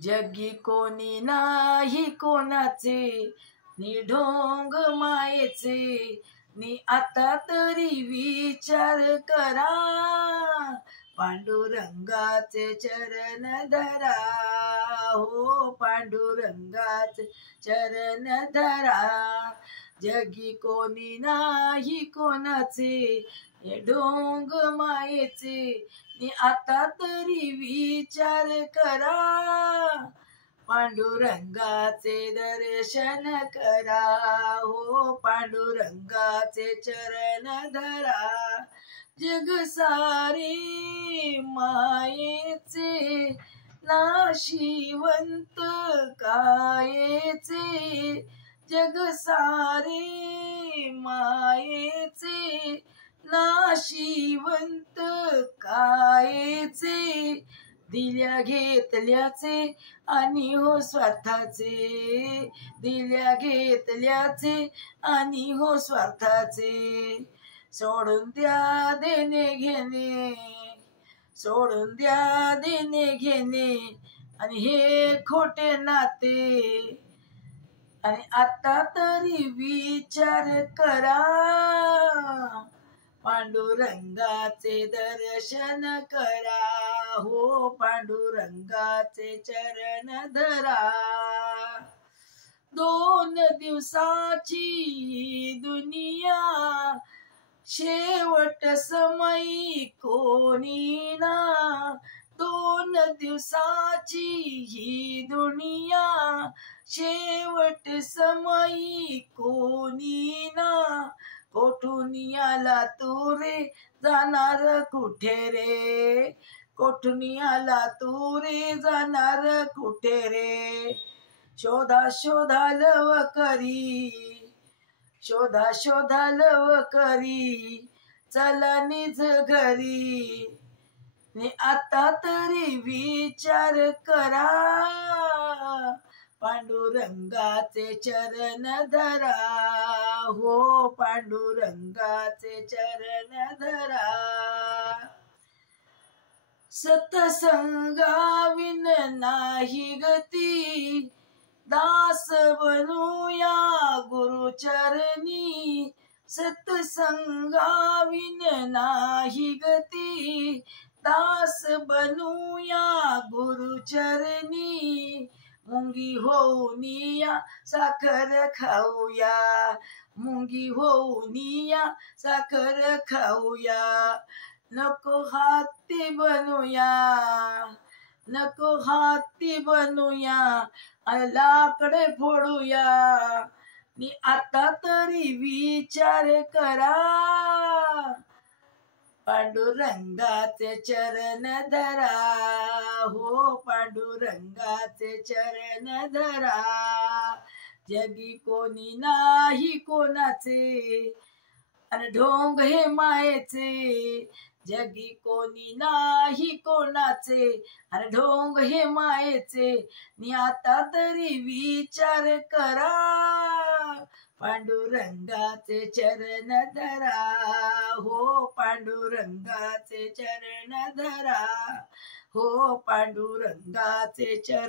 जगी कोणी नाही कोणाचे, नि ढोंग मायेचे, नि आता तरी विचार करा, पांडुरंगाचे चरण धरा, हो पांडुरंगाचे चरण धरा. जगी कोणी नाही कोणाचे, हे ढोंग मायेचे, नि आता तरी विचार करा, पांडुरंगाचे दर्शन करा, हो पांडुरंगाचे चरण धरा. जग सारे मायेचे, नाशिवंत कायेचे, जग सारे मायेचे, नाशिवंत कायेचे, दिल्या घेतल्याचे आणि हो स्वतःचे, दिल्या घेतल्याचे आणि हो स्वतःचे. सोडून द्या देणे घेणे, सोडून द्या देणे घेणे, आणि हे खोटे नाते, आणि आता तरी विचार करा, पांडुरंगाचे दर्शन करा, हो पांडुरंगाचे चरण धरा. 2 दिवसाची दुनिया, शेवट समयी कोणी ना. 2 दिवसाची ही दुनिया, शेवट समयी कोणी ना. कोठून आला तू रे, जाणार कुठे रे, कोठून आला तू रे, जाणार कुठे रे. शोधा शोधा लव करी, शोधा शोधा लव करी, चला निज घरी, नि आता तरी विचार करा, पांडुरंगाचे चरण धरा, हो पांडुरंगाचे चरण धरा. सतसंगाविन नाही गती, दास बनूया गुरुचरणी. सतसंगाविन नाही गती, दास बनूया गुरुचरणी. मुंगी होऊनिया साखर खाऊया, मुंगी होऊनिया साखर खाऊया. नको हाती बनूया, नको हाती बनूया, आणि लाकडे फोडूया, नि आता तरी विचार करा, पांडुरंगाचे चरण धरा, हो पांडुरंगाचे चरण धरा. जगी कोणी नाही कोणाचे, आणि ढोंग हे मायेचे, जगी कोणी नाही कोणाचे, आणि ढोंग हे मायेचे, नि आता तरी विचार करा, पांडुरंगाचे चरण धरा, हो पांडुरंगाचे चरण धरा, हो पांडुरंगाचे चरण.